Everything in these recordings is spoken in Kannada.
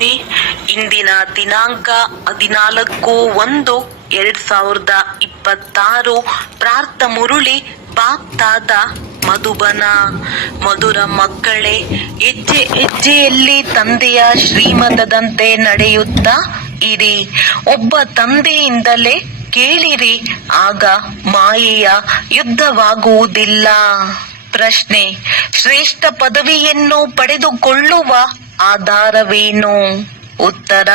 ಸುದ್ದಿ. ಇಂದಿನ ದಿನಾಂಕ 14/1/2026. ಪ್ರಾರ್ಥ ಮುರುಳಿ ಬಾಪ್ತಾದ ಮಧುಬನ. ಮಧುರ ಮಕ್ಕಳೇ, ಹೆಜ್ಜೆ ಹೆಜ್ಜೆಯಲ್ಲಿ ತಂದೆಯ ಶ್ರೀಮತದಂತೆ ನಡೆಯುತ್ತಾ ಇರಿ. ಒಬ್ಬ ತಂದೆಯಿಂದಲೇ ಕೇಳಿರಿ, ಆಗ ಮಾಯೆಯ ಯುದ್ಧವಾಗುವುದಿಲ್ಲ. ಪ್ರಶ್ನೆ: ಶ್ರೇಷ್ಠ ಪದವಿಯನ್ನು ಪಡೆದುಕೊಳ್ಳುವ ಆಧಾರವೇನು? ಉತ್ತರ: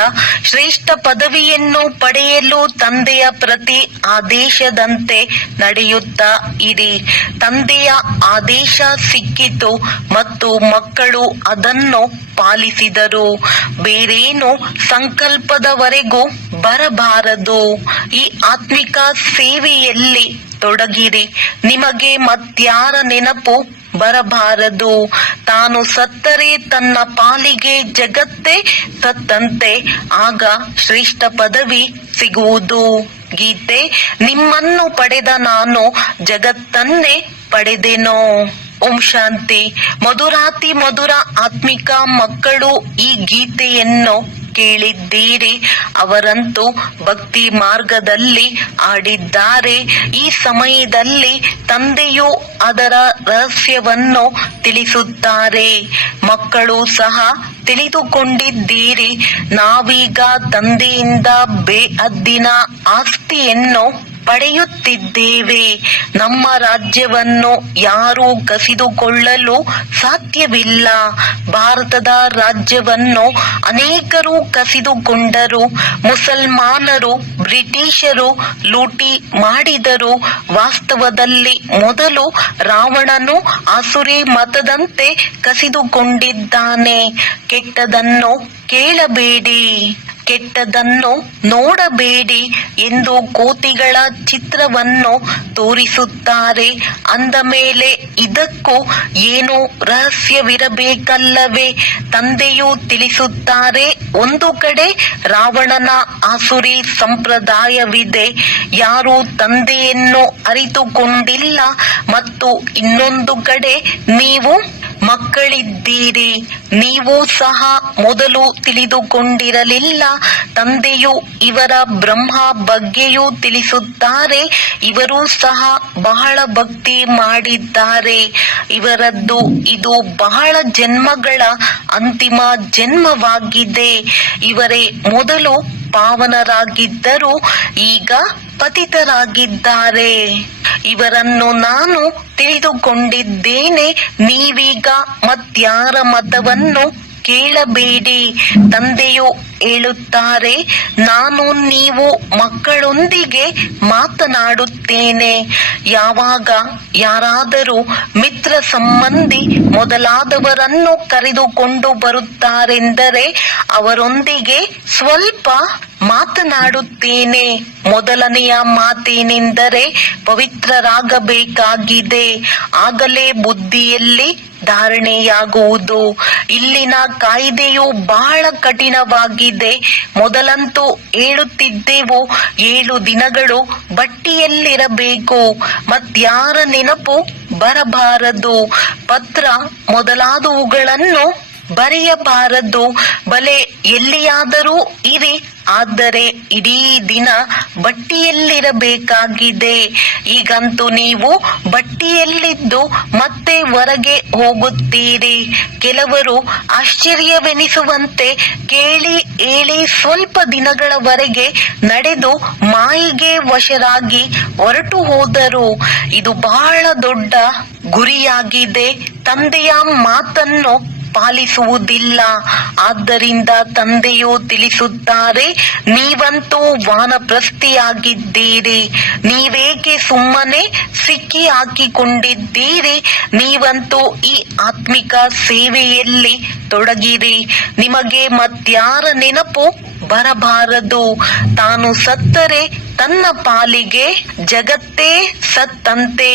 ಶ್ರೇಷ್ಠ ಪದವಿಯನ್ನು ಪಡೆಯಲು ತಂದೆಯ ಪ್ರತಿ ಆದೇಶದಂತೆ ನಡೆಯುತ್ತಾ ಇರಿ. ತಂದೆಯ ಆದೇಶ ಸಿಕ್ಕಿತು ಮತ್ತು ಮಕ್ಕಳು ಅದನ್ನು ಪಾಲಿಸಿದರು. ಬೇರೇನು ಸಂಕಲ್ಪದವರೆಗೂ ಬರಬಾರದು. ಈ ಆತ್ಮಿಕ ಸೇವೆಯಲ್ಲಿ ತೊಡಗಿರಿ. ನಿಮಗೆ ಮತ್ಯಾರ ನೆನಪು ಬರಬಾರದು. ತಾನು ಸತ್ತರೆ ತನ್ನ ಪಾಲಿಗೆ ಜಗತ್ತೇ ಸತ್ತಂತೆ, ಆಗ ಶ್ರೇಷ್ಠ ಪದವಿ ಸಿಗುವುದು. ಗೀತೆ: ನಿಮ್ಮನ್ನು ಪಡೆದ ನಾನು ಜಗತ್ತನ್ನೇ ಪಡೆದೆನೋ. ಓಂ ಶಾಂತಿ. ಮಧುರಾತಿ ಮಧುರ ಆತ್ಮಿಕ ಮಕ್ಕಳು ಈ ಗೀತೆಯನ್ನು ಕೇಳಿದ್ದೀರಿ. ಅವರಂತೂ ಭಕ್ತಿ ಮಾರ್ಗದಲ್ಲಿ ಆಡಿದ್ದಾರೆ. ಈ ಸಮಯದಲ್ಲಿ ತಂದೆಯು ಅದರ ರಹಸ್ಯವನ್ನು ತಿಳಿಸುತ್ತಾರೆ. ಮಕ್ಕಳು ಸಹ ತಿಳಿದುಕೊಂಡಿದ್ದೀರಿ. ನಾವೀಗ ತಂದೆಯಿಂದ ಬೇಹದ್ದಿನ ಆಸ್ತಿಯನ್ನು ಪಡೆಯುತ್ತಿದ್ದೇವೆ. ನಮ್ಮ ರಾಜ್ಯವನ್ನು ಯಾರೂ ಕಸಿದುಕೊಳ್ಳಲು ಸಾಧ್ಯವಿಲ್ಲ. ಭಾರತದ ರಾಜ್ಯವನ್ನು ಅನೇಕರು ಕಸಿದುಕೊಂಡರು. ಮುಸಲ್ಮಾನರು, ಬ್ರಿಟಿಷರು ಲೂಟಿ ಮಾಡಿದರು. ವಾಸ್ತವದಲ್ಲಿ ಮೊದಲು ರಾವಣನು ಆಸುರಿ ಮತದಂತೆ ಕಸಿದುಕೊಂಡಿದ್ದಾನೆ. ಕೆಟ್ಟದನ್ನು ಕೇಳಬೇಡಿ, ಕೆಟ್ಟದನ್ನು ನೋಡಬೇಡಿ ಎಂದು ಕೋತಿಗಳ ಚಿತ್ರವನ್ನು ತೋರಿಸುತ್ತಾರೆ. ಅಂದ ಮೇಲೆ ಇದಕ್ಕೂ ಏನೋ ರಹಸ್ಯವಿರಬೇಕಲ್ಲವೇ? ತಂದೆಯು ತಿಳಿಸುತ್ತಾರೆ, ಒಂದು ಕಡೆ ರಾವಣನ ಆಸುರಿ ಸಂಪ್ರದಾಯವಿದೆ. ಯಾರು ತಂದೆಯನ್ನು ಅರಿತುಕೊಂಡಿಲ್ಲ ಮತ್ತು ಇನ್ನೊಂದು ಕಡೆ ನೀವು ಮಕ್ಕಳಿದ್ದೀರಿ. ನೀವು ಸಹ ಮೊದಲು ತಿಳಿದುಕೊಂಡಿರಲಿಲ್ಲ. ತಂದೆಯು ಇವರ ಬ್ರಹ್ಮ ಬಗ್ಗೆಯೂ ತಿಳಿಸುತ್ತಾರೆ. ಇವರು ಸಹ ಬಹಳ ಭಕ್ತಿ ಮಾಡಿದ್ದಾರೆ. ಇವರದ್ದು ಇದು ಬಹಳ ಜನ್ಮಗಳ ಅಂತಿಮ ಜನ್ಮವಾಗಿದೆ. ಇವರೇ ಮೊದಲು ಪಾವನರಾಗಿದ್ದರು, ಈಗ ಪತಿತರಾಗಿದ್ದಾರೆ. ಇವರನ್ನು ನಾನು ತಿಳಿದುಕೊಂಡಿದ್ದೇನೆ. ನೀವೀಗ ಮತ್ಯಾರ ಮತವನ್ನು ಕೇಳಬೇಡಿ. ತಂದೆಯು ಹೇಳುತ್ತಾರೆ, ನಾನು ನೀವು ಮಕ್ಕಳೊಂದಿಗೆ ಮಾತನಾಡುತ್ತೇನೆ. ಯಾವಾಗ ಯಾರಾದರೂ ಮಿತ್ರ ಸಂಬಂಧಿ ಮೊದಲಾದವರನ್ನು ಕರೆದುಕೊಂಡು ಬರುತ್ತಾರೆಂದರೆ ಅವರೊಂದಿಗೆ ಸ್ವಲ್ಪ ಮಾತನಾಡುತ್ತೇನೆ. ಮೊದಲನೆಯ ಮಾತೇನೆಂದರೆ ಪವಿತ್ರರಾಗಬೇಕಾಗಿದೆ. ಆಗಲೇ ಬುದ್ಧಿಯಲ್ಲಿ ಧಾರಣೆಯಾಗುವುದು. ಇಲ್ಲಿನ ಕಾಯ್ದೆಯು ಬಹಳ ಕಠಿಣವಾಗಿದೆ. ಮೊದಲಂತೂ ಹೇಳುತ್ತಿದ್ದೆವು, 7 ದಿನಗಳು ಬಟ್ಟಿಯಲ್ಲಿರಬೇಕು, ಮತ್ಯಾರ ನೆನಪು ಬರಬಾರದು, ಪತ್ರ ಮೊದಲಾದವುಗಳನ್ನು ಬರೆಯಬಾರದು. ಬಲೆ ಎಲ್ಲಿಯಾದರೂ ಇರಿ, ಆದರೆ ಇಡೀ ದಿನ ಬಟ್ಟಿಯಲ್ಲಿರಬೇಕಾಗಿದೆ. ಈಗಂತೂ ನೀವು ಬಟ್ಟಿಯಲ್ಲಿದ್ದು ಮತ್ತೆ ಹೊರಗೆ ಹೋಗುತ್ತೀರಿ. ಕೆಲವರು ಆಶ್ಚರ್ಯವೆನಿಸುವಂತೆ ಕೇಳಿ ಹೇಳಿ ಸ್ವಲ್ಪ ದಿನಗಳವರೆಗೆ ನಡೆದು ಮಾಯಿಗೆ ವಶರಾಗಿ ಹೊರಟು ಹೋದರು. ಇದು ಬಹಳ ದೊಡ್ಡ ಗುರಿಯಾಗಿದೆ. ತಂದೆಯ ಮಾತನ್ನು ಪಾಲಿಸುವುದಿಲ್ಲ. ಆದ್ದರಿಂದ ತಂದೆಯು ತಿಳಿಸುತ್ತಾರೆ, ನೀವಂತೂ ವಾನಪ್ರಸ್ಥಿಯಾಗಿದ್ದೀರಿ. ನೀವೇಕೆ ಸುಮ್ಮನೆ ಸಿಕ್ಕಿ ಹಾಕಿಕೊಂಡಿದ್ದೀರಿ? ನೀವಂತೂ ಈ ಆತ್ಮಿಕ ಸೇವೆಯಲ್ಲಿ ತೊಡಗಿರಿ. ನಿಮಗೆ ಮತ್ಯಾರ ನೆನಪು ಬರಬಾರದು. ತಾನು ಸತ್ತರೆ ತನ್ನ ಪಾಲಿಗೆ ಜಗತ್ತೇ ಸತ್ತಂತೆ.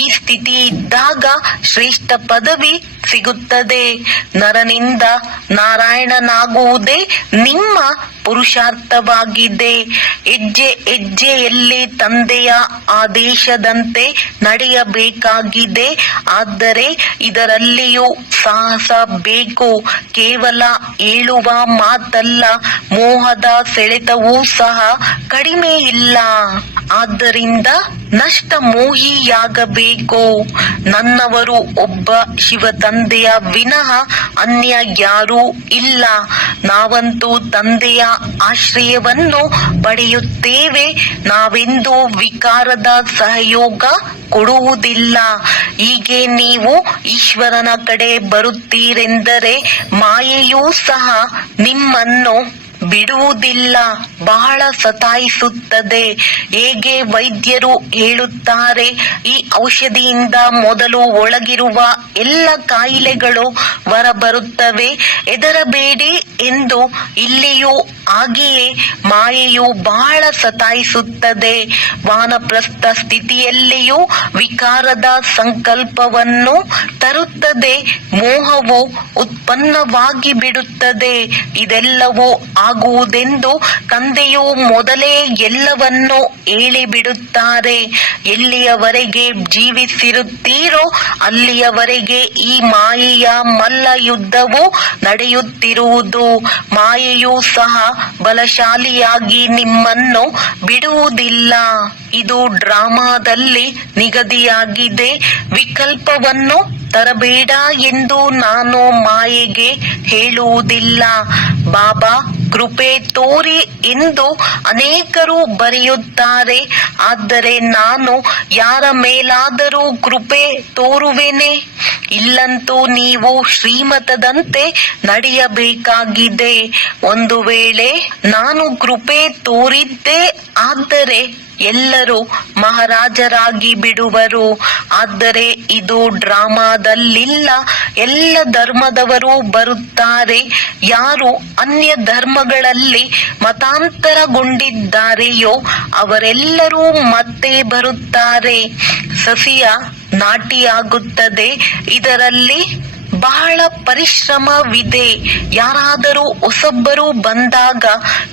ಈ ಸ್ಥಿತಿ ಇದ್ದಾಗ ಶ್ರೇಷ್ಠ ಪದವಿ ಸಿಗುತ್ತದೆ. ನರನಿಂದ ನಾರಾಯಣನಾಗುವುದೇ ನಿಮ್ಮ ಪುರುಷಾರ್ಥವಾಗಿದೆ. ಹೆಜ್ಜೆ ಹೆಜ್ಜೆಯಲ್ಲಿ ತಂದೆಯ ಆದೇಶದಂತೆ ನಡೆಯಬೇಕಾಗಿದೆ. ಆದರೆ ಇದರಲ್ಲಿಯೂ ಸಾಹಸ ಬೇಕು. ಕೇವಲ ಹೇಳುವ ಮಾತಲ್ಲ, ಮೋಹದ ಸೆಳೆತವೂ ಸಹ ಕಡಿಮೆ ಇಲ್ಲ. ಆದ್ದರಿಂದ ನಷ್ಟ ಮೋಹಿಯಾಗಬೇಕು. ನನ್ನವರು ಒಬ್ಬ ಶಿವ ತಂದೆಯ ವಿನಃ ಅನ್ಯ ಯಾರೂ ಇಲ್ಲ. ನಾವಂತೂ ತಂದೆಯ ಆಶ್ರಯವನ್ನು ಪಡೆಯುತ್ತೇವೆ. ನಾವೆಂದೂ ವಿಕಾರದ ಸಹಯೋಗ ಕೊಡುವುದಿಲ್ಲ. ಹೀಗೆ ನೀವು ಈಶ್ವರನ ಕಡೆ ಬರುತ್ತೀರೆಂದರೆ ಮಾಯೆಯೂ ಸಹ ನಿಮ್ಮನ್ನು ಬಿಡುವುದಿಲ್ಲ, ಬಹಳ ಸತಾಯಿಸುತ್ತದೆ. ಹೇಗೆ ವೈದ್ಯರು ಹೇಳುತ್ತಾರೆ, ಈ ಔಷಧಿಯಿಂದ ಮೊದಲು ಒಳಗಿರುವ ಎಲ್ಲ ಕಾಯಿಲೆಗಳು ಹೊರಬರುತ್ತವೆ, ಹೆದರಬೇಡಿ ಎಂದು. ಇಲ್ಲಿಯೂ ಹಾಗೆಯೇ ಮಾಯೆಯು ಬಹಳ ಸತಾಯಿಸುತ್ತದೆ. ವಾನಪ್ರಸ್ಥ ಸ್ಥಿತಿಯಲ್ಲಿಯೂ ವಿಕಾರದ ಸಂಕಲ್ಪವನ್ನು ತರುತ್ತದೆ. ಮೋಹವು ಉತ್ಪನ್ನವಾಗಿ ಬಿಡುತ್ತದೆ. ಇದೆಲ್ಲವೂ ಆಗುವುದೆಂದು ತಂದೆಯು ಮೊದಲೇ ಎಲ್ಲವನ್ನೂ ಹೇಳಿಬಿಡುತ್ತಾರೆ. ಎಲ್ಲಿಯವರೆಗೆ ಜೀವಿಸಿರುತ್ತೀರೋ ಅಲ್ಲಿಯವರೆಗೆ ಈ ಮಾಯೆಯ ಮಲ್ಲ ಯುದ್ಧವು ನಡೆಯುತ್ತಿರುವುದು. ಮಾಯೆಯೂ ಸಹ ಬಲಶಾಲಿಯಾಗಿ ನಿಮ್ಮನ್ನು ಬಿಡುವುದಿಲ್ಲ. ಇದು ಡ್ರಾಮಾದಲ್ಲಿ ನಿಗದಿಯಾಗಿದೆ. ವಿಕಲ್ಪವನ್ನು ತರಬೇಡ ಎಂದು ನಾನು ಮಾಯೆಗೆ ಹೇಳುವುದಿಲ್ಲ. ಬಾಬಾ ಕೃಪೆ ತೋರಿ ಎಂದು ಅನೇಕರು ಬರೆಯುತ್ತಾರೆ. ಆದರೆ ನಾನು ಯಾರ ಮೇಲಾದರೂ ಕೃಪೆ ತೋರುವೆನೆ? ಇಲ್ಲಂತೂ ನೀವು ಶ್ರೀಮತದಂತೆ ನಡೆಯಬೇಕಾಗಿದೆ. ಒಂದು ವೇಳೆ ನಾನು ಕೃಪೆ ತೋರಿದ್ದೇ ಆದರೆ ಎಲ್ಲರೂ ಮಹಾರಾಜರಾಗಿ ಬಿಡುವರು. ಆದರೆ ಇದು ಡ್ರಾಮಾದಲ್ಲಿಲ್ಲ. ಎಲ್ಲ ಧರ್ಮದವರು ಬರುತ್ತಾರೆ. ಯಾರು ಅನ್ಯ ಧರ್ಮಗಳಲ್ಲಿ ಮತಾಂತರಗೊಂಡಿದ್ದಾರೆಯೋ ಅವರೆಲ್ಲರೂ ಮತ್ತೆ ಬರುತ್ತಾರೆ. ಸಸಿಯ ನಾಟಿಯಾಗುತ್ತದೆ. ಇದರಲ್ಲಿ ಬಹಳ ಪರಿಶ್ರಮವಿದೆ. ಯಾರಾದರೂ ಹೊಸಬ್ಬರು ಬಂದಾಗ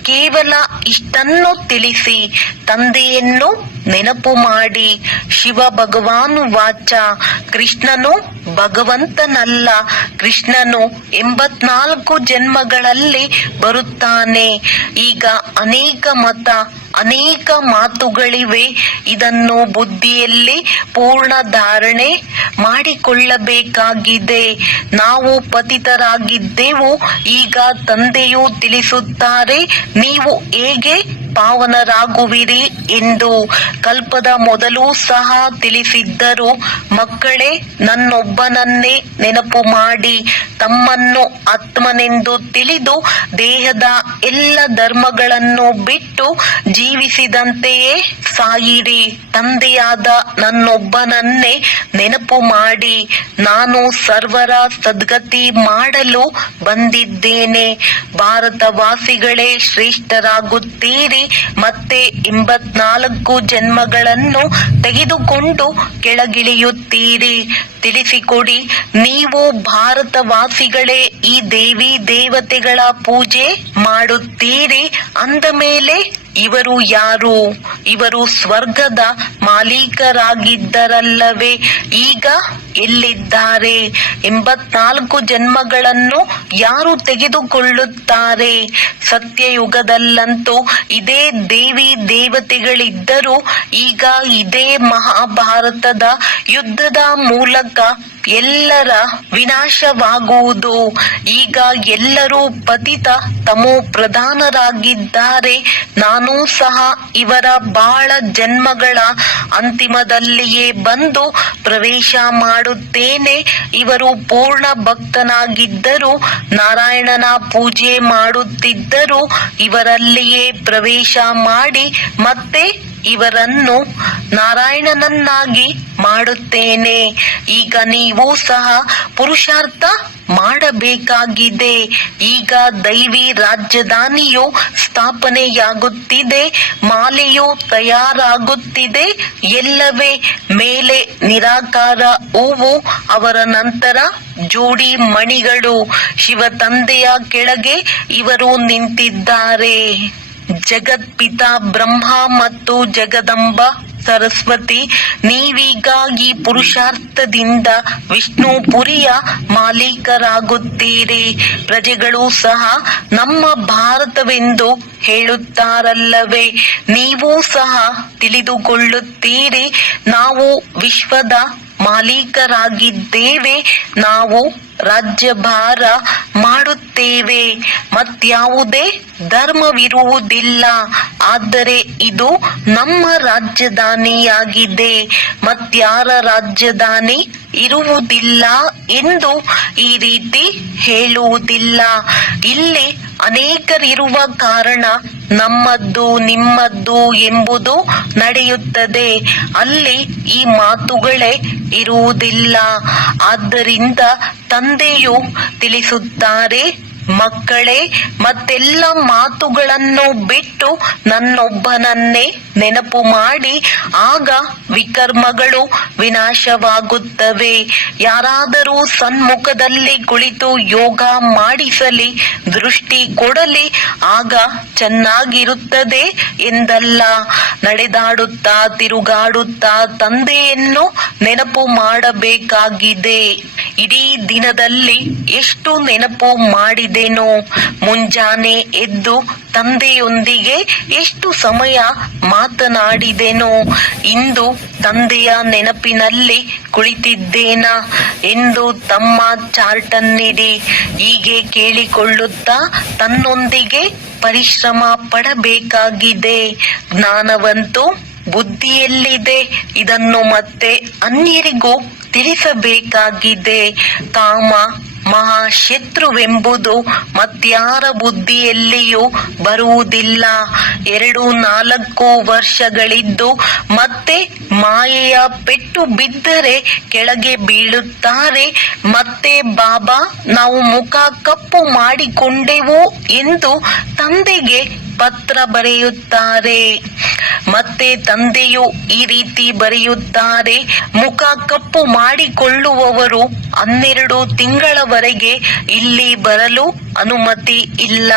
ಕೇವಲ ಇಷ್ಟನ್ನು ತಿಳಿಸಿ, ತಂದೆಯನ್ನು ನೆನಪು ಮಾಡಿ. ಶಿವ ಭಗವಾನ್ ವಾಚ, ಕೃಷ್ಣನು ಭಗವಂತನಲ್ಲ. ಕೃಷ್ಣನು 84 ಜನ್ಮಗಳಲ್ಲಿ ಬರುತ್ತಾನೆ. ಈಗ ಅನೇಕ ಮತ, ಅನೇಕ ಮಾತುಗಳಿವೆ. ಇದನ್ನು ಬುದ್ಧಿಯಲ್ಲಿ ಪೂರ್ಣ ಧಾರಣೆ ಮಾಡಿಕೊಳ್ಳಬೇಕಾಗಿದೆ. ನಾವು ಪತಿತರಾಗಿದ್ದೆವು. ಈಗ ತಂದೆಯು ತಿಳಿಸುತ್ತಾರೆ ನೀವು ಹೇಗೆ ಪಾವನರಾಗುವಿರಿ ಎಂದು. ಕಲ್ಪದ ಮೊದಲು ಸಹ ತಿಳಿಸಿದ್ದರು. ಮಕ್ಕಳೇ, ನನ್ನೊಬ್ಬನನ್ನೇ ನೆನಪು ಮಾಡಿ ತಮ್ಮನ್ನು ಆತ್ಮನೆಂದು ತಿಳಿದು ದೇಹದ ಎಲ್ಲ ಧರ್ಮಗಳನ್ನು ಬಿಟ್ಟು ಜೀವಿಸಿದಂತೆಯೇ ಸಾಯಿರಿ. ತಂದೆಯಾದ ನನ್ನೊಬ್ಬನನ್ನೇ ನೆನಪು ಮಾಡಿ. ನಾನು ಸರ್ವರ ಸದ್ಗತಿ ಮಾಡಲು ಬಂದಿದ್ದೇನೆ. ಭಾರತವಾಸಿಗಳೇ ಶ್ರೇಷ್ಠರಾಗುತ್ತೀರಿ. ಮತ್ತೆ 84 ಜನ್ಮಗಳನ್ನು ತೆಗೆದುಕೊಂಡು ಕೆಳಗಿಳಿಯುತ್ತೀರಿ. ತಿಳಿಸಿಕೊಡಿ, ನೀವು ಭಾರತವಾಸಿಗಳೇ ಈ ದೇವಿ ದೇವತೆಗಳ ಪೂಜೆ ಮಾಡುತ್ತೀರಿ ಅಂದ ಮೇಲೆ ಇವರು ಯಾರು? ಇವರು ಸ್ವರ್ಗದ ಮಾಲೀಕರಾಗಿದ್ದರಲ್ಲವೇ? ಈಗ ಎಲ್ಲಿದ್ದಾರೆ? 84 ಜನ್ಮಗಳನ್ನು ಯಾರು ತೆಗೆದುಕೊಳ್ಳುತ್ತಾರೆ? ಸತ್ಯಯುಗದಲ್ಲಂತೂ ಇದೇ ದೇವಿ ದೇವತೆಗಳಿದ್ದರು. ಈಗ ಇದೇ ಮಹಾಭಾರತದ ಯುದ್ಧದ ಮೂಲಕ ಎಲ್ಲರ ವಿನಾಶವಾಗುವುದು. ಈಗ ಎಲ್ಲರೂ ಪತಿತ ತಮೋ ಪ್ರಧಾನರಾಗಿದ್ದಾರೆ. ನಾನೂ ಸಹ ಇವರ ಬಹಳ ಜನ್ಮಗಳ ಅಂತಿಮದಲ್ಲಿಯೇ ಬಂದು ಪ್ರವೇಶ ಮಾಡುತ್ತೇನೆ. ಇವರು ಪೂರ್ಣ ಭಕ್ತನಾಗಿದ್ದರು, ನಾರಾಯಣನ ಪೂಜೆ ಮಾಡುತ್ತಿದ್ದರು. ಇವರಲ್ಲಿಯೇ ಪ್ರವೇಶ ಮಾಡಿ ಮತ್ತೆ ಇವರನ್ನು ನಾರಾಯಣನನ್ನಾಗಿ ಮಾಡುತ್ತೇನೆ. ಈಗ ನೀವು ಸಹ ಪುರುಷಾರ್ಥ ಮಾಡಬೇಕಾಗಿದೆ. ಈಗ ದೈವಿ ರಾಜಧಾನಿಯು ಸ್ಥಾಪನೆಯಾಗುತ್ತಿದೆ, ಮಾಲೆಯು ತಯಾರಾಗುತ್ತಿದೆ. ಎಲ್ಲವೇ ಮೇಲೆ ನಿರಾಕಾರ ಹೂವು, ಅವರ ನಂತರ ಜೋಡಿ ಮಣಿಗಳು. ಶಿವ ತಂದೆಯ ಕೆಳಗೆ ಇವರು ನಿಂತಿದ್ದಾರೆ. ಜಗತ್ಪಿತ ಬ್ರಹ್ಮ ಮತ್ತು ಜಗದಂಬ ಸರಸ್ವತಿ, ನೀವೀಗ ಈ ಪುರುಷಾರ್ಥದಿಂದ ವಿಷ್ಣುಪುರಿಯ ಮಾಲೀಕರಾಗುತ್ತೀರಿ. ಪ್ರಜೆಗಳು ಸಹ ನಮ್ಮ ಭಾರತವೆಂದು ಹೇಳುತ್ತಾರಲ್ಲವೇ, ನೀವು ಸಹ ತಿಳಿದುಕೊಳ್ಳುತ್ತೀರಿ. ನಾವು ವಿಶ್ವದ ಮಾಲೀಕರಾಗಿದ್ದೇವೆ. ನಾವು ರಾಜ್ಯಭಾರ ಮಾಡುತ್ತೇವೆ. ಮತ್ಯಾವುದೇ ಧರ್ಮವಿರುವುದಿಲ್ಲ. ಆದರೆ ಇದು ನಮ್ಮ ರಾಜಧಾನಿಯಾಗಿದೆ. ಮತ್ಯಾರ ರಾಜಧಾನಿ ಇರುವುದಿಲ್ಲ ಎಂದು ಈ ರೀತಿ ಹೇಳುವುದಿಲ್ಲ. ಇಲ್ಲಿ ಅನೇಕರಿರುವ ಕಾರಣ ನಮ್ಮದ್ದು ನಿಮ್ಮದ್ದು ಎಂಬುದು ನಡೆಯುತ್ತದೆ. ಅಲ್ಲಿ ಈ ಮಾತುಗಳೇ ಇರುವುದಿಲ್ಲ. ಆದ್ದರಿಂದ ತಂದೆಯು ತಿಳಿಸುತ್ತಾರೆ, ಮಕ್ಕಳೇ, ಮತ್ತೆಲ್ಲ ಮಾತುಗಳನ್ನು ಬಿಟ್ಟು ನನ್ನೊಬ್ಬನನ್ನೇ ನೆನಪು ಮಾಡಿ, ಆಗ ವಿಕರ್ಮಗಳು ವಿನಾಶವಾಗುತ್ತವೆ. ಯಾರಾದರೂ ಸನ್ಮುಖದಲ್ಲಿ ಕುಳಿತು ಯೋಗ ಮಾಡಿಸಲಿ, ದೃಷ್ಟಿ ಕೊಡಲಿ, ಆಗ ಚೆನ್ನಾಗಿರುತ್ತದೆ ಎಂದಲ್ಲ. ನಡೆದಾಡುತ್ತಾ ತಿರುಗಾಡುತ್ತಾ ತಂದೆಯನ್ನು ನೆನಪು ಮಾಡಬೇಕಾಗಿದೆ. ಇಡೀ ದಿನದಲ್ಲಿ ಎಷ್ಟು ನೆನಪು ಮಾಡಿದೆನೋ, ಮುಂಜಾನೆ ಎದ್ದು ತಂದೆಯೊಂದಿಗೆ ಎಷ್ಟು ಸಮಯ ಮಾತನಾಡಿದೆನೋ, ಇಂದು ತಂದೆಯ ನೆನಪಿನಲ್ಲಿ ಕುಳಿತಿದ್ದೇನಾ ಎಂದು ತಮ್ಮ ಚಾರ್ಟನ್ನಿಡಿ. ಹೀಗೆ ಕೇಳಿಕೊಳ್ಳುತ್ತಾ ತನ್ನೊಂದಿಗೆ ಪರಿಶ್ರಮ ಪಡಬೇಕಾಗಿದೆ. ಜ್ಞಾನವಂತೂ ಬುದ್ಧಿಯಲ್ಲಿದೆ, ಇದನ್ನು ಮತ್ತೆ ಅನ್ಯರಿಗೂ ತಿಳಿಸಬೇಕಾಗಿದೆ. ಕಾಮ ಮಹಾಶತ್ರುವೆಂಬುದು ಮತ್ಯಾರ ಬುದ್ಧಿಯಲ್ಲಿಯೂ ಬರುವುದಿಲ್ಲ. 2-4 ವರ್ಷಗಳಿದ್ದು ಮತ್ತೆ ಮಾಯೆಯ ಪೆಟ್ಟು ಬಿದ್ದರೆ ಕೆಳಗೆ ಬೀಳುತ್ತಾರೆ. ಮತ್ತೆ ಬಾಬಾ ನಾವು ಮುಖ ಕಪ್ಪು ಮಾಡಿಕೊಂಡೆವು ಎಂದು ತಂದೆಗೆ ಪತ್ರ ಬರೆಯುತ್ತಾರೆ. ಮತ್ತೆ ತಂದೆಯು ಈ ರೀತಿ ಬರೆಯುತ್ತಾರೆ, ಮುಖ ಕಪ್ಪು ಮಾಡಿಕೊಳ್ಳುವವರು 12 ತಿಂಗಳವರೆಗೆ ಇಲ್ಲಿ ಬರಲು ಅನುಮತಿ ಇಲ್ಲ.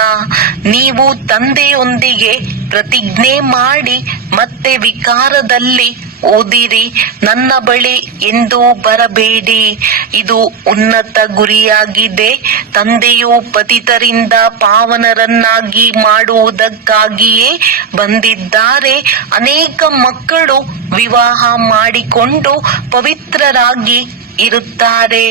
ನೀವು ತಂದೆಯೊಂದಿಗೆ ಪ್ರತಿಜ್ಞೆ ಮಾಡಿ ಮತ್ತೆ ವಿಕಾರದಲ್ಲಿ ಓದಿರಿ, ನನ್ನ ಬಳಿ ಎಂದೂ ಬರಬೇಡಿ. ಇದು ಉನ್ನತ ಗುರಿಯಾಗಿದೆ. ತಂದೆಯು ಪತಿತರಿಂದ ಪಾವನರನ್ನಾಗಿ ಮಾಡುವುದಕ್ಕಾಗಿಯೇ ಬಂದಿದ್ದಾರೆ. ಅನೇಕ ಮಕ್ಕಳು ವಿವಾಹ ಮಾಡಿಕೊಂಡು ಪವಿತ್ರರಾಗಿ ಇರುತ್ತಾರೆ.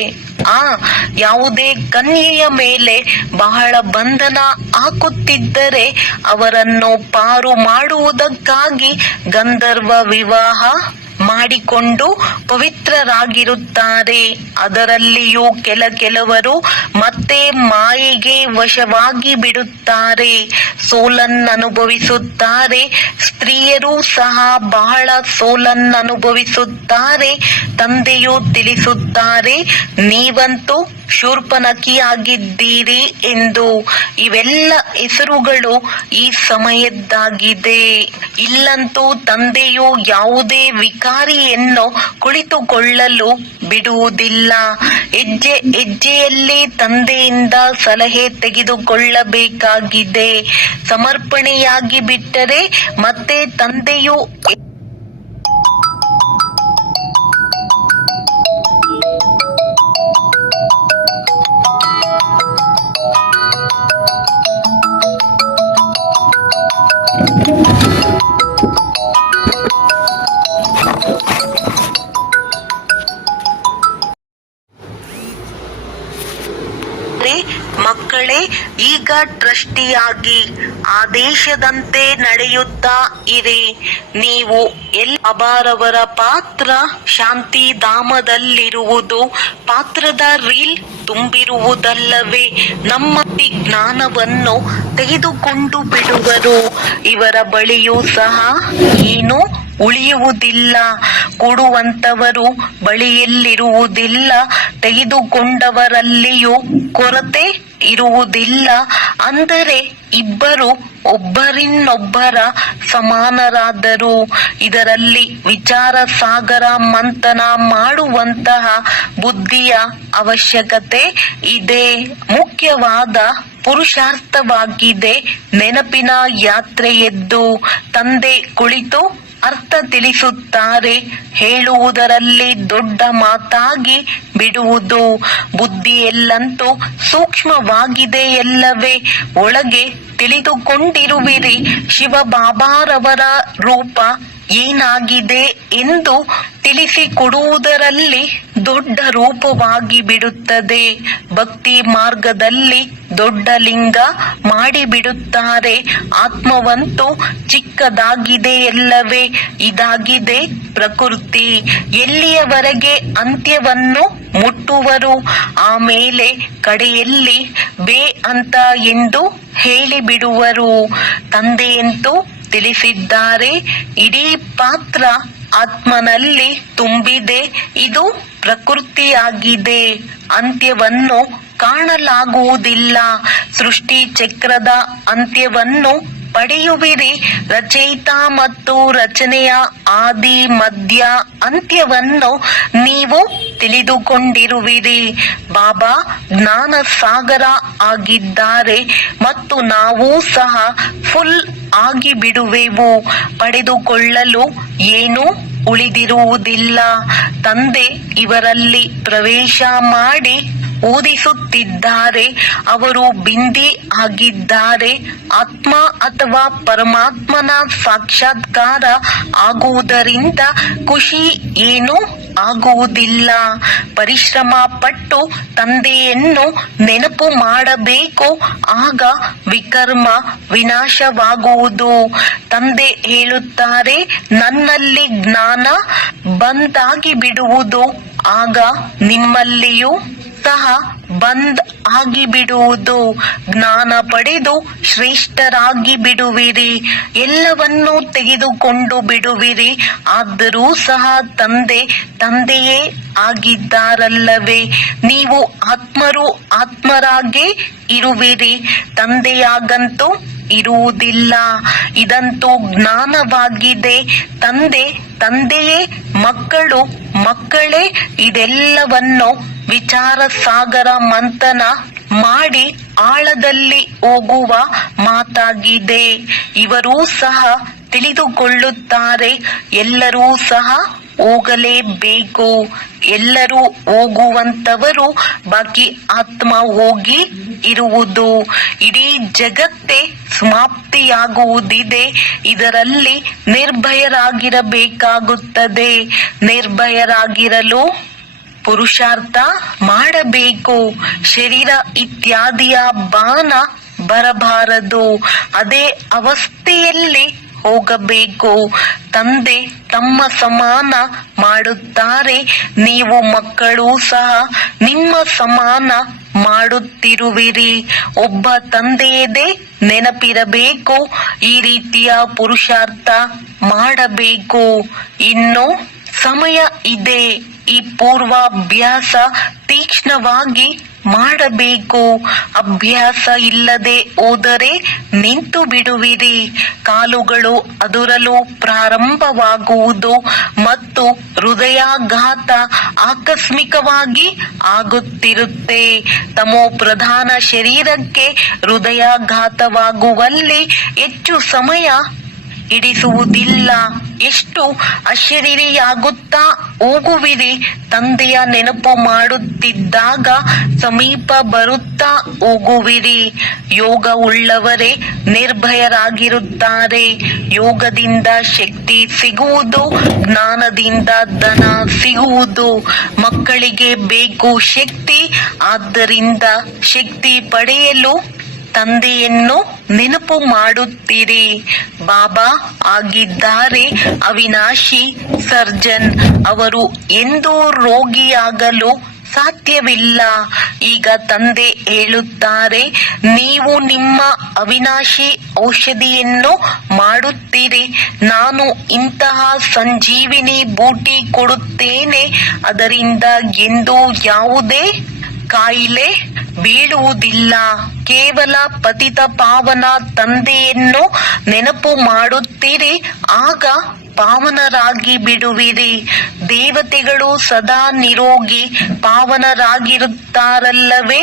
ಯಾವುದೇ ಕನ್ಯೆಯ ಮೇಲೆ ಬಹಳ ಬಂಧನ ಹಾಕುತ್ತಿದ್ದರೆ ಅವರನ್ನು ಪಾರು ಮಾಡುವುದಕ್ಕಾಗಿ ಗಂಧರ್ವ ವಿವಾಹ ಮಾಡಿಕೊಂಡು ಪವಿತ್ರರಾಗಿರುತ್ತಾರೆ. ಅದರಲ್ಲಿಯೂ ಕೆಲವರು ಮತ್ತೆ ಮಾಯೆಗೆ ವಶವಾಗಿ ಬಿಡುತ್ತಾರೆ, ಸೋಲನ್ನನುಭವಿಸುತ್ತಾರೆ. ಸ್ತ್ರೀಯರು ಸಹ ಬಹಳ ಸೋಲನ್ನನುಭವಿಸುತ್ತಾರೆ. ತಂದೆಯು ತಿಳಿಸುತ್ತಾರೆ, ನೀವಂತೂ ಶೂರ್ಪನಖಿಯಾಗಿದ್ದೀರಿ ಎಂದು. ಇವೆಲ್ಲ ಹೆಸರುಗಳು ಈ ಸಮಯದ್ದಾಗಿದೆ. ಇಲ್ಲಂತೂ ತಂದೆಯು ಯಾವುದೇ ವಿಕಾರಿಯನ್ನು ಕುಳಿತುಕೊಳ್ಳಲು ಬಿಡುವುದಿಲ್ಲ. ಹೆಜ್ಜೆ ಹೆಜ್ಜೆಯಲ್ಲಿ ತಂದೆಯಿಂದ ಸಲಹೆ ತೆಗೆದುಕೊಳ್ಳಬೇಕಾಗಿದೆ. ಸಮರ್ಪಣೆಯಾಗಿ ಬಿಟ್ಟರೆ ಮತ್ತೆ ತಂದೆಯು ಮಕ್ಕಳೇ, ಈಗ ಟ್ರಸ್ಟಿಯಾಗಿ ಆದೇಶದಂತೆ ನಡೆಯುತ್ತಾ ಇರಿ. ನೀವು ಬಾಬಾರವರ ಪಾತ್ರ ಶಾಂತಿಧಾಮದಲ್ಲಿರುವುದು ಪಾತ್ರದ ರೀಲ್ ತುಂಬಿರುವುದಲ್ಲವೇ? ನಮ್ಮ ಜ್ಞಾನವನ್ನು ತೆಗೆದುಕೊಂಡು ಬಿಡುವರು. ಇವರ ಬಳಿಯೂ ಸಹ ಏನು ಉಳಿಯುವುದಿಲ್ಲ. ಕೊಡುವಂತವರು ಬಳಿಯಲ್ಲಿರುವುದಿಲ್ಲ, ತೆಗೆದುಕೊಂಡವರಲ್ಲಿಯೂ ಕೊರತೆ ಇರುವುದಿಲ್ಲ. ಅಂದರೆ ಇಬ್ಬರು ಒಬ್ಬರಿನ್ನೊಬ್ಬರ ಸಮಾನರಾದರು. ಇದರಲ್ಲಿ ವಿಚಾರ ಸಾಗರ ಮಂಥನ ಮಾಡುವಂತಹ ಬುದ್ಧಿಯ ಅವಶ್ಯಕತೆ ಇದೆ. ಮುಖ್ಯವಾದ ಪುರುಷಾರ್ಥವಾಗಿದೆ ನೆನಪಿನ ಯಾತ್ರೆಯೆದ್ದು. ತಂದೆ ಕುಳಿತು ಅರ್ಥ ತಿಳಿಸುತ್ತಾರೆ. ಹೇಳುವುದರಲ್ಲಿ ದೊಡ್ಡ ಮಾತಾಗಿ ಬಿಡುವುದು. ಬುದ್ಧಿಯಲ್ಲಂತೂ ಸೂಕ್ಷ್ಮವಾಗಿದೆಯಲ್ಲವೇ? ಒಳಗೆ ತಿಳಿದುಕೊಂಡಿರುವಿರಿ. ಶಿವಬಾಬಾರವರ ರೂಪ ಏನಾಗಿದೆ ಎಂದು ತಿಳಿಸಿಕೊಡುವುದರಲ್ಲಿ ದೊಡ್ಡ ರೂಪವಾಗಿ ಬಿಡುತ್ತದೆ. ಭಕ್ತಿ ಮಾರ್ಗದಲ್ಲಿ ದೊಡ್ಡ ಲಿಂಗ ಮಾಡಿಬಿಡುತ್ತಾರೆ. ಆತ್ಮವಂತೂ ಚಿಕ್ಕದಾಗಿದೆಯಲ್ಲವೇ? ಇದಾಗಿದೆ ಪ್ರಕೃತಿ. ಎಲ್ಲಿಯವರೆಗೆ ಅಂತ್ಯವನ್ನು ಮುಟ್ಟುವರು? ಆಮೇಲೆ ಕಡೆಯಲ್ಲಿ ಬೇ ಅಂತ ಎಂದು ಹೇಳಿಬಿಡುವರು. ತಂದೆಯಂತೂ ತಿಳಿಸಿದ್ದಾರೆ, ಇಡೀ ಪಾತ್ರ ಆತ್ಮನಲ್ಲಿ ತುಂಬಿದೆ. ಇದು ಪ್ರಕೃತಿಯಾಗಿದೆ. ಅಂತ್ಯವನ್ನು ಕಾಣಲಾಗುವುದಿಲ್ಲ. ಸೃಷ್ಟಿ ಚಕ್ರದ ಅಂತ್ಯವನ್ನು ಪಡೆಯುವಿರಿ. ರಚಯಿತ ಮತ್ತು ರಚನೆಯ ಆದಿ ಮಧ್ಯ ಅಂತ್ಯವನ್ನು ನೀವು ತಿಳಿದುಕೊಂಡಿರುವಿರಿ. ಬಾಬಾ ಜ್ಞಾನ ಸಾಗರ ಆಗಿದ್ದಾರೆ ಮತ್ತು ನಾವು ಸಹ ಫುಲ್ ಆಗಿಬಿಡುವೆವು. ಪಡೆದುಕೊಳ್ಳಲು ಏನೂ ಉಳಿದಿರುವುದಿಲ್ಲ. ತಂದೆ ಇವರಲ್ಲಿ ಪ್ರವೇಶ ಮಾಡಿ ಓದಿಸುತ್ತಿದ್ದಾರೆ. ಅವರು ಬಿಂದಿ ಆಗಿದ್ದಾರೆ. ಆತ್ಮ ಅಥವಾ ಪರಮಾತ್ಮನ ಸಾಕ್ಷಾತ್ಕಾರ ಆಗುವುದರಿಂದ ಖುಷಿ ಏನೂ ಆಗುವುದಿಲ್ಲ. ಪರಿಶ್ರಮ ಪಟ್ಟು ತಂದೆಯನ್ನು ನೆನಪು ಮಾಡಬೇಕು. ಆಗ ವಿಕರ್ಮ ವಿನಾಶವಾಗುವುದು. ತಂದೆ ಹೇಳುತ್ತಾರೆ, ನನ್ನಲ್ಲಿ ಜ್ಞಾನ ಬಂದಾಗಿ ಬಿಡುವುದು. ಆಗ ನಿಮ್ಮಲ್ಲಿಯೂ ಸಹ ಬಂದ್ ಆಗಿಬಿಡುವುದು. ಜ್ಞಾನ ಪಡೆದು ಶ್ರೇಷ್ಠರಾಗಿ ಬಿಡುವಿರಿ. ಎಲ್ಲವನ್ನೂ ತೆಗೆದುಕೊಂಡು ಬಿಡುವಿರಿ. ಆದರೂ ಸಹ ತಂದೆಯೇ ಆಗಿದ್ದಾರಲ್ಲವೇ? ನೀವು ಆತ್ಮರು ಆತ್ಮರಾಗೇ ಇರುವಿರಿ. ತಂದೆಯಾಗಂತೂ ಇರುವುದಿಲ್ಲ. ಇದಂತೂ ಜ್ಞಾನವಾಗಿದೆ. ತಂದೆಯೇ, ಮಕ್ಕಳು ಮಕ್ಕಳೇ. ಇದೆಲ್ಲವನ್ನು ವಿಚಾರ ಸಾಗರ ಮಂಥನ ಮಾಡಿ ಆಳದಲ್ಲಿ ಹೋಗುವ ಮಾತಾಗಿದೆ. ಇವರೂ ಸಹ ತಿಳಿದುಕೊಳ್ಳುತ್ತಾರೆ. ಎಲ್ಲರೂ ಸಹ ಹೋಗಲೇಬೇಕು. ಎಲ್ಲರೂ ಹೋಗುವಂತವರು, ಬಾಕಿ ಆತ್ಮ ಹೋಗಿ ಇರುವುದು. ಇಡೀ ಜಗತ್ತೇ ಸಮಾಪ್ತಿಯಾಗುವುದಿದೆ. ಇದರಲ್ಲಿ ನಿರ್ಭಯರಾಗಿರಬೇಕಾಗುತ್ತದೆ. ನಿರ್ಭಯರಾಗಿರಲು ಪುರುಷಾರ್ಥ ಮಾಡಬೇಕು. ಶರೀರ ಇತ್ಯಾದಿಯ ಬಾಣ ಬರಬಾರದು. ಅದೇ ಅವಸ್ಥೆಯಲ್ಲಿ ಹೋಗಬೇಕು. ತಂದೆ ತಮ್ಮ ಸಮಾನ ಮಾಡುತ್ತಾರೆ. ನೀವು ಮಕ್ಕಳು ಸಹ ನಿಮ್ಮ ಸಮಾನ ಮಾಡುತ್ತಿರುವಿರಿ. ಒಬ್ಬ ತಂದೆಯದೇ ನೆನಪಿರಬೇಕು. ಈ ರೀತಿಯ ಪುರುಷಾರ್ಥ ಮಾಡಬೇಕು. ಇನ್ನು ಸಮಯ ಇದೆ. ಈ ಪೂರ್ವಾಭ್ಯಾಸ ತೀಕ್ಷ್ಣವಾಗಿ ಮಾಡಬೇಕು. ಅಭ್ಯಾಸ ಇಲ್ಲದೆ ಹೋದರೆ ನಿಂತು ಬಿಡುವಿರಿ. ಕಾಲುಗಳು ಅದರಲು ಪ್ರಾರಂಭವಾಗುವುದು ಮತ್ತು ಹೃದಯಾಘಾತ ಆಕಸ್ಮಿಕವಾಗಿ ಆಗುತ್ತಿರುತ್ತೆ. ತಮೋ ಪ್ರಧಾನ ಶರೀರಕ್ಕೆ ಹೃದಯಾಘಾತವಾಗುವಲ್ಲಿ ಹೆಚ್ಚು ಸಮಯ ಹಿಡಿಸುವುದಿಲ್ಲ. ಎಷ್ಟು ಅಶರೀರಿಯಾಗುತ್ತಾ ಹೋಗುವಿರಿ. ತಂದೆಯ ನೆನಪು ಮಾಡುತ್ತಿದ್ದಾಗ ಸಮೀಪ ಬರುತ್ತಾ ಹೋಗುವಿರಿ. ಯೋಗ ಉಳ್ಳವರೇ ನಿರ್ಭಯರಾಗಿರುತ್ತಾರೆ. ಯೋಗದಿಂದ ಶಕ್ತಿ ಸಿಗುವುದು, ಜ್ಞಾನದಿಂದ ಧನ ಸಿಗುವುದು. ಮಕ್ಕಳಿಗೆ ಬೇಕು ಶಕ್ತಿ, ಆದ್ದರಿಂದ ಶಕ್ತಿ ಪಡೆಯಲು ತಂದೆಯನ್ನು ನೆನಪು ಮಾಡುತ್ತೀರಿ. ಬಾಬಾ ಆಗಿದ್ದಾರೆ ಅವಿನಾಶಿ ಸರ್ಜನ್. ಅವರು ಎಂದೂ ರೋಗಿಯಾಗಲು ಸಾಧ್ಯವಿಲ್ಲ. ಈಗ ತಂದೆ ಹೇಳುತ್ತಾರೆ, ನೀವು ನಿಮ್ಮ ಅವಿನಾಶಿ ಔಷಧಿಯನ್ನು ಮಾಡುತ್ತೀರಿ. ನಾನು ಇಂತಹ ಸಂಜೀವಿನಿ ಬೂಟಿ ಕೊಡುತ್ತೇನೆ. ಅದರಿಂದ ಎಂದೂ ಯಾವುದೇ ಕಾಯಿಲೆ ಬೀಳುವುದಿಲ್ಲ. ಕೇವಲ ಪತಿತ ಪಾವನ ತಂದೆಯನ್ನು ನೆನಪು ಮಾಡುತ್ತೀರಿ, ಆಗ ಪಾವನರಾಗಿ ಬಿಡುವಿರಿ. ದೇವತೆಗಳು ಸದಾ ನಿರೋಗಿ ಪಾವನರಾಗಿರುತ್ತಾರಲ್ಲವೇ.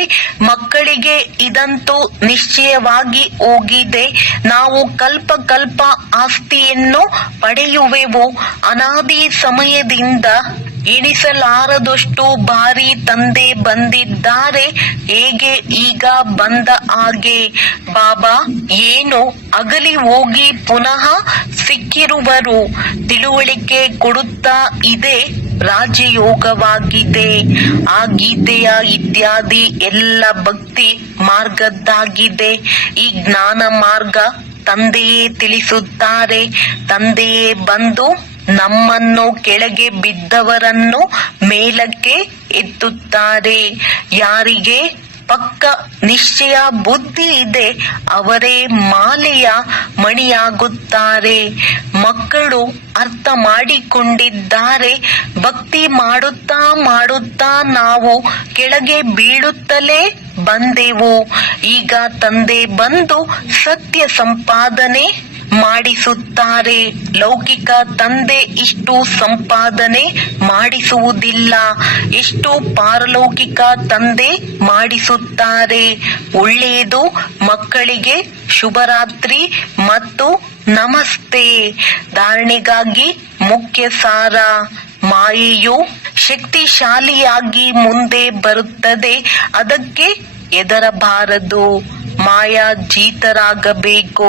ಮಕ್ಕಳಿಗೆ ಇದಂತೂ ನಿಶ್ಚಯವಾಗಿ ಹೋಗಿದೆ. ನಾವು ಕಲ್ಪ ಕಲ್ಪ ಆಸ್ತಿಯನ್ನು ಪಡೆಯುವೆವು. ಅನಾದಿ ಸಮಯದಿಂದ ಎಣಿಸಲಾರದಷ್ಟು ಬಾರಿ ತಂದೆ ಬಂದಿದ್ದಾರೆ. ಹೇಗೆ ಈಗ ಬಂದ ಹಾಗೆ ಬಾಬಾ ಏನು ಅಗಲಿ ಹೋಗಿ ಪುನಃ ಸಿಕ್ಕಿರುವರು. ತಿಳುವಳಿಕೆ ಕೊಡುತ್ತಾ ಇದೆ ರಾಜಯೋಗವಾಗಿದೆ. ಆ ಗೀತೆಯ ಇತ್ಯಾದಿ ಎಲ್ಲ ಭಕ್ತಿ ಮಾರ್ಗದ್ದಾಗಿದೆ. ಈ ಜ್ಞಾನ ಮಾರ್ಗ ತಂದೆಯೇ ತಿಳಿಸುತ್ತಾರೆ. ತಂದೆಯೇ ಬಂದು ನಮ್ಮನ್ನು ಕೆಳಗೆ ಬಿದ್ದವರನ್ನು ಮೇಲಕ್ಕೆ ಎತ್ತುತ್ತಾರೆ. ಯಾರಿಗೆ ಪಕ್ಕ ನಿಶ್ಚಯ ಬುದ್ಧಿ ಇದೆ ಅವರೇ ಮಾಲೆಯ ಮಣಿಯಾಗುತ್ತಾರೆ. ಮಕ್ಕಳು ಅರ್ಥ ಮಾಡಿಕೊಂಡಿದ್ದಾರೆ. ಭಕ್ತಿ ಮಾಡುತ್ತಾ ಮಾಡುತ್ತಾ ನಾವು ಕೆಳಗೆ ಬೀಳುತ್ತಲೇ ಬಂದೆವು. ಈಗ ತಂದೆ ಬಂದು ಸತ್ಯ ಸಂಪಾದನೆ ಮಾಡಿಸುತ್ತಾರೆ. ಲೌಕಿಕ ತಂದೆ ಇಷ್ಟು ಸಂಪಾದನೆ ಮಾಡಿಸುವುದಿಲ್ಲ, ಎಷ್ಟು ಪಾರಲೌಕಿಕ ತಂದೆ ಮಾಡಿಸುತ್ತಾರೆ. ಒಳ್ಳೆಯದು. ಮಕ್ಕಳಿಗೆ ಶುಭರಾತ್ರಿ ಮತ್ತು ನಮಸ್ತೆ. ಧಾರಣೆಗಾಗಿ ಮುಖ್ಯ ಸಾರ. ಮಾಯೆಯು ಶಕ್ತಿಶಾಲಿಯಾಗಿ ಮುಂದೆ ಬರುತ್ತದೆ. ಅದಕ್ಕೆ ಹೆದರಬಾರದು. ಮಾಯಾಜೀತರಾಗಬೇಕು.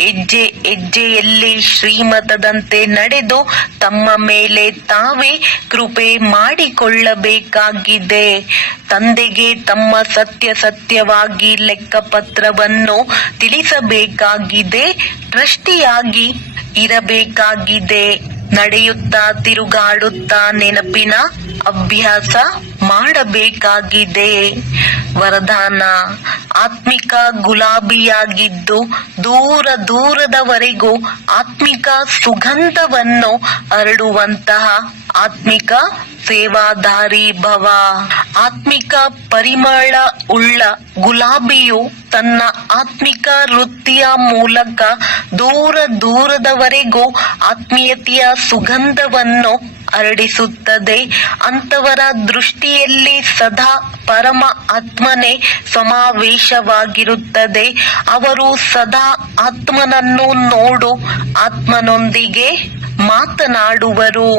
ಹೆಜ್ಜೆ ಹೆಜ್ಜೆಯಲ್ಲಿ ಶ್ರೀಮತದಂತೆ ನಡೆದು ತಮ್ಮ ಮೇಲೆ ತಾವೇ ಕೃಪೆ ಮಾಡಿಕೊಳ್ಳಬೇಕಾಗಿದೆ. ತಂದೆಗೆ ತಮ್ಮ ಸತ್ಯವಾಗಿ ಲೆಕ್ಕಪತ್ರವನ್ನು ತಿಳಿಸಬೇಕಾಗಿದೆ. ಟ್ರಸ್ಟಿಯಾಗಿ ಇರಬೇಕಾಗಿದೆ. ನಡೆಯುತ್ತಾ ತಿರುಗಾಡುತ್ತಾ ನೆನಪಿನ ಅಭ್ಯಾಸ ಮಾಡಬೇಕಾಗಿದೆ. ವರದಾನ: ಆತ್ಮಿಕ ಗುಲಾಬಿಯಾಗಿದ್ದು ದೂರ ದೂರದವರೆಗೂ ಆತ್ಮಿಕ ಸುಗಂಧವನ್ನು ಹರಡುವಂತಹ ಆತ್ಮಿಕ ಸೇವಾದಾರಿ ಭವ. ಆತ್ಮಿಕ ಪರಿಮಳ ಉಳ್ಳ ಗುಲಾಬಿಯು ತನ್ನ ಆತ್ಮಿಕ ವೃತ್ತಿಯ ಮೂಲಕ ದೂರ ದೂರದವರೆಗೂ ಆತ್ಮೀಯತೆಯ ಸುಗಂಧವನ್ನು ಹರಡಿಸುತ್ತದೆ. ಅಂತವರ ದೃಷ್ಟಿಯಲ್ಲಿ ಸದಾ ಪರಮ ಆತ್ಮನೇ ಸಮಾವೇಶವಾಗಿರುತ್ತದೆ. ಅವರು ಸದಾ ಆತ್ಮನನ್ನು ನೋಡು ಆತ್ಮನೊಂದಿಗೆ ಮಾತನಾಡುವರು.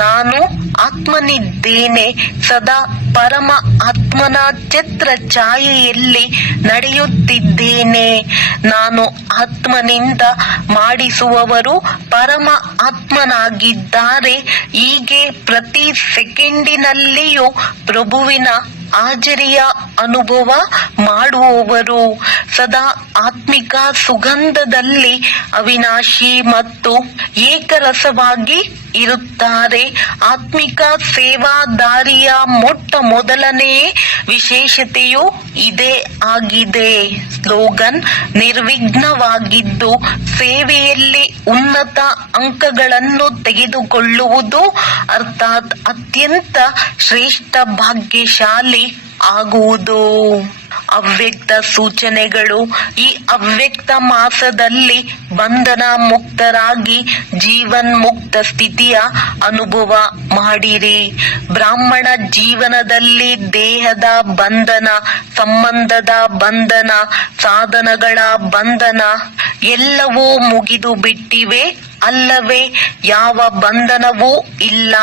ನಾನು ಆತ್ಮನಿದ್ದೇನೆ. ಸದಾ ಪರಮ ಆತ್ಮನ ಛತ್ರ ಛಾಯೆಯಲ್ಲಿ ನಡೆಯುತ್ತಿದ್ದೇನೆ. ನಾನು ಆತ್ಮನಿಂದ ಮಾಡಿಸುವವರು ಪರಮ ಆತ್ಮನಾಗಿದ್ದಾರೆ. ಹೀಗೆ ಪ್ರತಿ ಸೆಕೆಂಡಿನಲ್ಲಿಯೂ ಪ್ರಭುವಿನ ಹಾಜರಿಯ ಅನುಭವ ಮಾಡುವವರು ಸದಾ ಆತ್ಮಿಕ ಸುಗಂಧದಲ್ಲಿ ಅವಿನಾಶಿ ಮತ್ತು ಏಕರಸವಾಗಿ ಇರುತ್ತಾರೆ. ಆತ್ಮಿಕ ಸೇವಾದಾರಿಯ ಮೊಟ್ಟ ಮೊದಲನೆಯ ವಿಶೇಷತೆಯು ಇದೇ ಆಗಿದೆ. ಸ್ಲೋಗನ್: ನಿರ್ವಿಘ್ನವಾಗಿದ್ದು ಸೇವೆಯಲ್ಲಿ ಉನ್ನತ ಅಂಕಗಳನ್ನು ತೆಗೆದುಕೊಳ್ಳುವುದು, ಅರ್ಥಾತ್ ಅತ್ಯಂತ ಶ್ರೇಷ್ಠ ಭಾಗ್ಯಶಾಲಿ ಆಗುವುದು. ಅವ್ಯಕ್ತ ಸೂಚನೆಗಳು. ಈ ಅವ್ಯಕ್ತ ಮಾಸದಲ್ಲಿ ಬಂಧನ ಮುಕ್ತರಾಗಿ ಜೀವನ್ಮುಕ್ತ ಸ್ಥಿತಿಯ ಅನುಭವ ಮಾಡಿರಿ. ಬ್ರಾಹ್ಮಣ ಜೀವನದಲ್ಲಿ ದೇಹದ ಬಂಧನ, ಸಂಬಂಧದ ಬಂಧನ, ಸಾಧನಗಳ ಬಂಧನ ಎಲ್ಲವೂ ಮುಗಿದು ಬಿಟ್ಟಿವೆ ಅಲ್ಲವೇ? ಯಾವ ಬಂಧನವೂ ಇಲ್ಲ.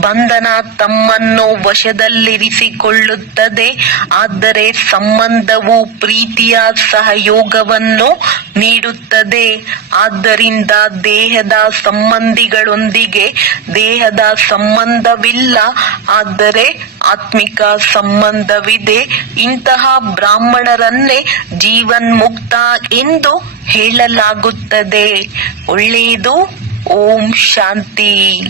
ಬಂಧನ ತಮ್ಮನ್ನು ವಶದಲ್ಲಿರಿಸಿಕೊಳ್ಳುತ್ತದೆ. ಆದರೆ ಸಂಬಂಧವು ಪ್ರೀತಿಯ ಸಹಯೋಗವನ್ನು ನೀಡುತ್ತದೆ. ಆದ್ದರಿಂದ ದೇಹದ ಸಂಬಂಧಿಗಳೊಂದಿಗೆ ದೇಹದ ಸಂಬಂಧವಿಲ್ಲ, ಆದರೆ ಆತ್ಮಿಕ ಸಂಬಂಧವಿದೆ. ಇಂತಹ ಬ್ರಾಹ್ಮಣರನ್ನೇ ಜೀವನ್ಮುಕ್ತ ಎಂದು ಹೇಳಲಾಗುತ್ತದೆ. ಒಳ್ಳೆಯದು. ಓಂ ಶಾಂತಿ.